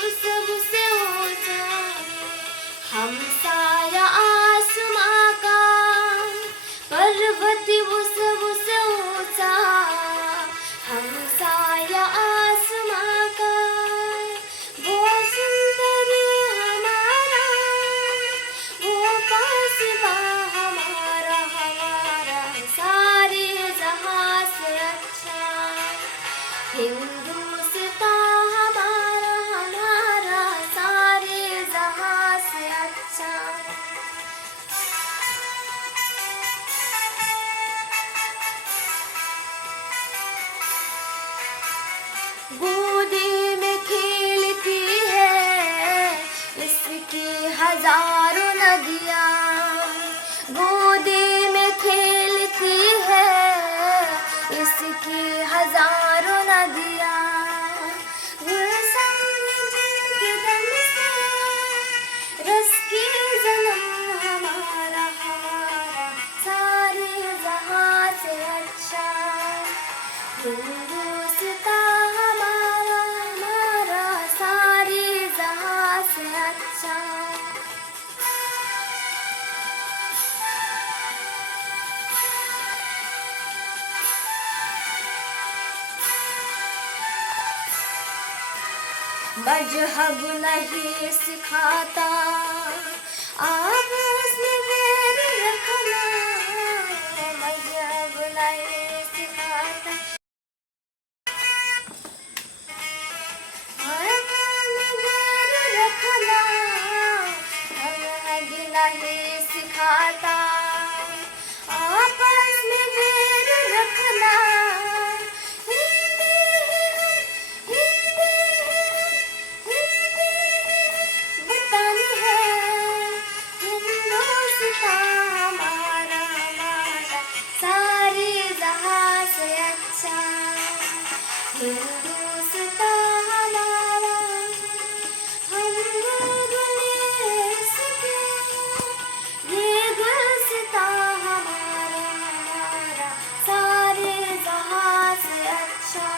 वो सबसे ऊंचा हमसाया आसमां का, पर्वत वो सबसे ऊंचा हमसाया आसमां का। वो सुंदर हमारा, वो पासबा हमारा, हमारा सारे जहां से अच्छा। हिंदुस्तान हमारा, हमारा सारे जहां से अच्छा। गोदी में खेलती है इसकी हजारों नदियाँ, गोदी में खेलती है इसकी हजारों नदियाँ। गुलशन जिनके दम से रस की जन्म हमारा, हमारा सारे जहां से अच्छा। हिंदुस्तान हमारा, हमारा सारे जहां से अच्छा। मजहब नहीं सिखाता आपस में बैर रखना, मजहब नहीं सिखाता आपस में बैर रखना, मजहब नहीं सिखाता आपस में बैर रखना। बतानी है हिंदुस्तान हमारा, हमारा सारे जहां से अच्छा। हिंदुस्तान हमारा, हम गुलगुले इसके, ये गुलसितां हमारा, हमारा सारे जहां से अच्छा।